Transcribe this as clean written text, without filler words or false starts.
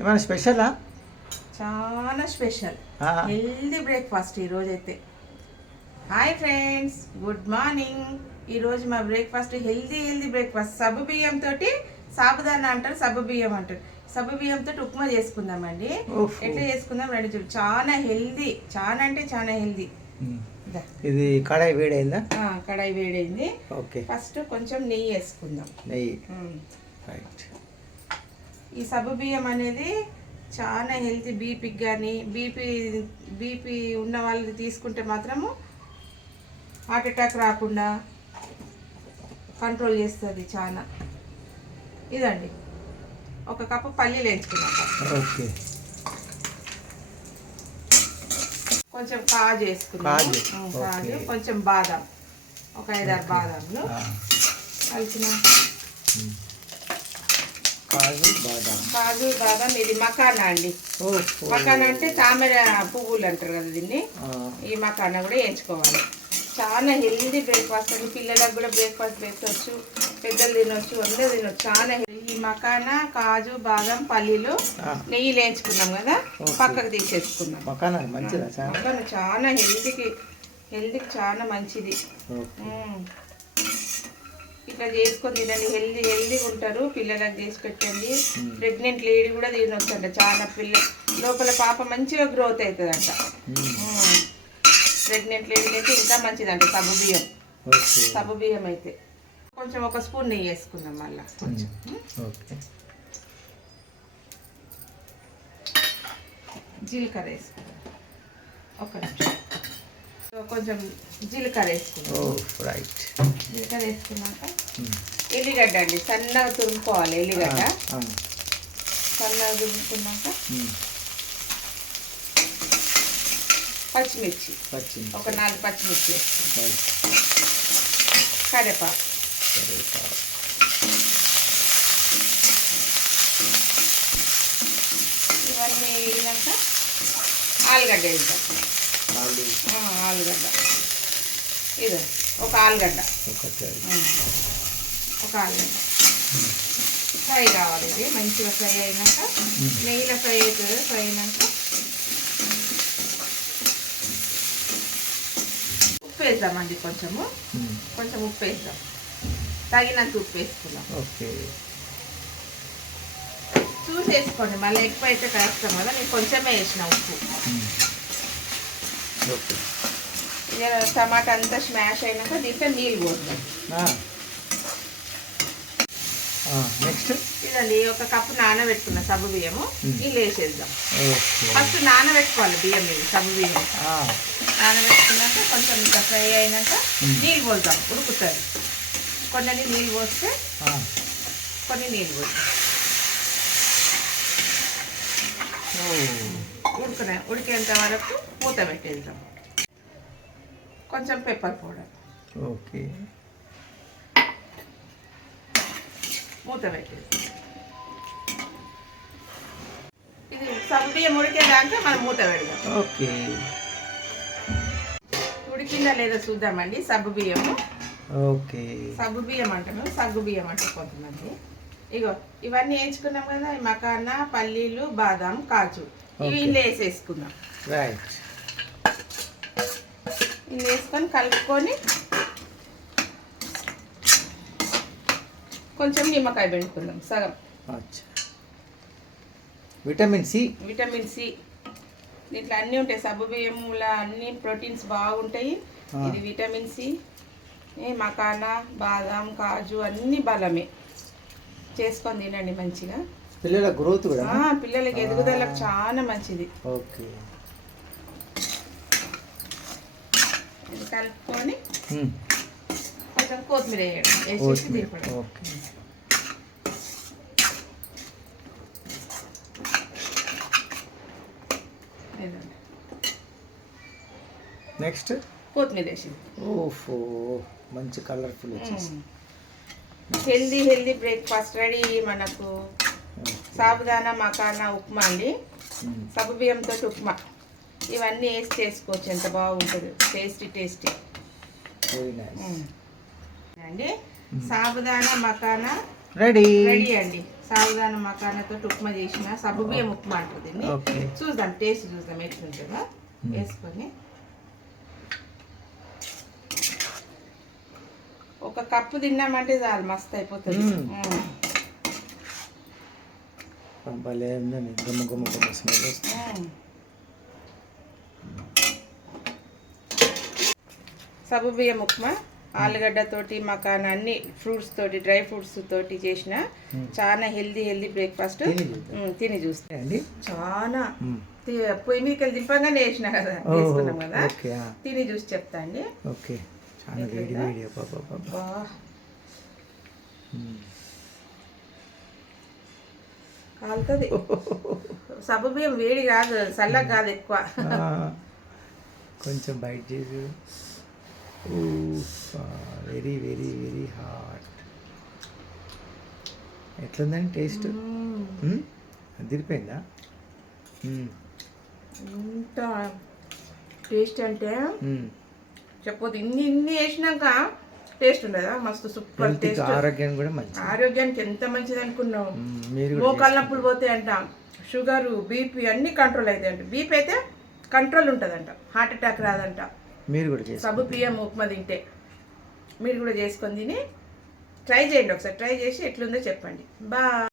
ఏమైనా స్పెషలా? చాలా special healthy breakfast ఈరోజైతే. Hi friends, good morning. ఈరోజు మా బ్రేక్ఫాస్ట్ హెల్దీ బ్రేక్ఫాస్ట్. సబ్బు బియ్యంతో సాబుదానా అంటారు, సబ్బు బియ్యం అంటారు. సబ్బు బియ్యంతో ఉప్మా చేసుకుందామండి. ఎట్లా చేసుకుందాం రండి చూడు. చాలా హెల్దీ, చాలా అంటే చాలా హెల్దీ. ఇది కడాయి వేడైందా? కడాయి వేడైంది. ఓకే, ఫస్ట్ కొంచెం నెయ్యి వేసుకుందాం. నెయ్యి, రైట్. ఈ సబ్బు బియ్యం అనేది చాలా హెల్తీ. బీపీకి కానీ బీపీ ఉన్న వాళ్ళు తీసుకుంటే మాత్రము హార్ట్ అటాక్ రాకుండా కంట్రోల్ చేస్తుంది చాలా. ఇదండి, ఒక కప్పు పల్లీలు వేయించుకున్నాం. ఓకే, కొంచెం కాజు వేసుకున్నాం. కాజు, కొంచెం బాదం, ఒక 5-6 బాదాంలు కలిసిన. కాజు బాదం. ఇది మకానా అండి. మకానా అంటే తామర పువ్వులు అంటారు కదా దీన్ని. ఈ మకానా కూడా వేయించుకోవాలి. చాలా హెల్దీ బ్రేక్ఫాస్ట్ అండి. పిల్లలకు కూడా బ్రేక్ఫాస్ట్ పెట్టవచ్చు, పెద్దలు తినొచ్చు, అందరూ తినొచ్చు. చాలా ఈ మకానా, కాజు, బాదం, పల్లీలు నెయ్యి వేయించుకున్నాం కదా, పక్కకు తీసేసుకున్నాం. మకానా చాలా హెల్తీకి చాలా మంచిది. ఇట్లా చేసుకొని తినండి, హెల్దీగా ఉంటారు. పిల్లలకు చేసి పెట్టండి. ప్రెగ్నెంట్ లేడీ కూడా తినొచ్చు అంట. చాలా లోపల పాప మంచిగా గ్రోత్ అవుతుంది అంట. ప్రెగ్నెంట్ లేడీ అయితే ఇంకా మంచిదంట సబ్బు బియ్యం అయితే. కొంచెం 1 స్పూన్ నెయ్యి వేసుకుందాం. మళ్ళీ కొంచెం జీలకర్ర వేసుకుందాం. ఒక నిమిషం, కొంచెం జీలకర్ర వేసుకుందాం. జీలకర్ర వేసుకున్నాక ఎల్లిగడ్డ అండి, సన్నగా తురుముకోవాలి. ఎల్లిగడ్డ సన్నగా తురుముకున్నాక పచ్చిమిర్చి, ఒక 4 పచ్చిమిర్చి వేసుకుంటాం. కరివేపాకు, ఇవన్నీ వేసినాక ఆలుగడ్డ వేద్దాం. ఆలుగడ్డ, ఇది ఒక ఆలుగడ్డ ఫ్రై కావాలి. ఇది మంచిగా ఫ్రై అయినాక నెయ్యిలో ఫ్రై అవుతుంది. ఫ్రై అయినాక ఉప్పు వేద్దామండి. కొంచెం ఉప్పు వేద్దాం, తగినంత ఉప్పు వేసుకుందాం. చూసి వేసుకోండి, మళ్ళీ ఎక్కువ అయితే కష్టం కదా. నేను కొంచెమే వేసిన ఉప్పు. టమాటా అంతా స్మాష్ అయినాక దీంట్లో నీళ్ళు పోద్దాం. నెక్స్ట్ ఇదండి, 1 కప్పు నానబెట్టుకున్న సబ్బు బియ్యము నీళ్ళు వేసేద్దాం. ఫస్ట్ నానబెట్టుకోవాలి బియ్యం. ఇది సబ్బు బియ్యం నానబెట్టుకున్నాక కొంచెం ఇంకా ఫ్రై అయినాక నీళ్ళు పోద్దాం. ఉడుకుతుంది. కొన్ని నీళ్ళు పోస్తే కొన్ని నీళ్ళు పోద్దాం. ఉడికేంత వరకు మూత పెట్టేద్దాం. కొంచెం పెప్పర్ పౌడర్, మూత పెట్టేద్దాం. ఇది సబ్బు బియ్యం ఉడికేదాకా మనం మూత పెడదాం. ఉడికిందా లేదా చూద్దామండి. సబ్బు బియ్యము, సబ్బు బియ్యం అంటాము, సగ్గు బియ్యం అంటారు కొంతమంది. ఇగో ఇవన్నీ వేయించుకున్నాం కదా, మకానా, పల్లీలు, బాదం, కాజు, ఇవి ఇందులో వేసేసుకుందాం. ఇందులో వేసుకొని కలుపుకొని కొంచెం నిమ్మకాయ పిండుకుందాం, సగం. విటమిన్ సి దీంట్లో అన్నీ ఉంటాయి. సబ్బు బియ్యంలో అన్ని ప్రోటీన్స్ బాగుంటాయి. ఇది విటమిన్ సి. మకానా, బాదం, కాజు అన్నీ బలమే. చేసుకొని తినండి మంచిగా. పిల్లల గ్రోత్ కూడా, పిల్లలకి ఎదుగుదలకు చాలా మంచిది. ఇది కలుపుకొని కొంచెం కొత్తిమీర వేసేసి దింపడం. నెక్స్ట్ కొత్తిమీర వేసి. మంచి కలర్ఫుల్ వచ్చేసి హెల్దీ బ్రేక్ఫాస్ట్ రెడీ. మనకు సాబుదానా, మకానా ఉప్మా అండి. సబ్బు బియ్యంతో ఉప్మా. ఇవన్నీ వేసి చేసుకోవచ్చు. ఎంత బాగుంటుంది, టేస్టీ. అండి సాబుదానా, మకానా, రెడీ. రెడీ అండి. సాగుదాన మకానతో ఉప్మా చేసిన సబ్బు బియ్యం ఉప్మా అంటుంది దీన్ని. ఓకే. చూద్దాం, టేస్ట్ చూద్దాం ఎట్లుంటుందో. వేసుకొని ఒక కప్పు తిన్నామంటే చాలు, మస్తు అయిపోతుంది. భలే ఉందండి, గుమ్మ గుమ్మ గుమ్మ స్మెల్ వస్తుంది. సబ్బు బియ్యం ఉప్మా ఆలుగడ్డ తోటి మకాన అన్ని ఫ్రూట్స్ తోటి డ్రై ఫ్రూట్స్ తోటి చేసిన చాలా హెల్దీ బ్రేక్ఫాస్ట్. తిని చూస్తే అండి చాలా పొయ్యి మీదకి వెళ్ళి దింపగానే వేసిన కదా, వేసుకున్నాం కదా. తిని చూసి చెప్తా అండి. ఓకే, చాలా వేడి వేడి. కాలుతుంది. సబ్బు బియ్యం వేడి కాదు, చల్లగా కాదు ఎక్కువ. కొంచెం బయట చేసి. Very very very hot. ఎట్లుందండి టేస్ట్? అదిరిపోయిందా? ఎంత టేస్ట్ అంటే చెప్పొద్దు. ఇన్ని వేసినాక టేస్ట్ ఉండదా? మస్తు సూపర్ టేస్ట్. ఆరోగ్యానికి కూడా మంచిది. ఆరోగ్యానికి ఎంత మంచిది అనుకున్నావు. మోకాళ్ళ నొప్పులు పోతాయి అంట, షుగరు బీపీ అన్ని కంట్రోల్ అవుతాయి అంట. బీపీ అయితే కంట్రోల్ ఉంటుందంట, హార్ట్ అటాక్ రాదంట. మీరు కూడా సబ్బు బియ్యం ఉప్మా తింటే మీరు కూడా చేసుకొని తిని ట్రై చేయండి. ఒకసారి ట్రై చేసి ఎట్లుందో చెప్పండి. బాయ్.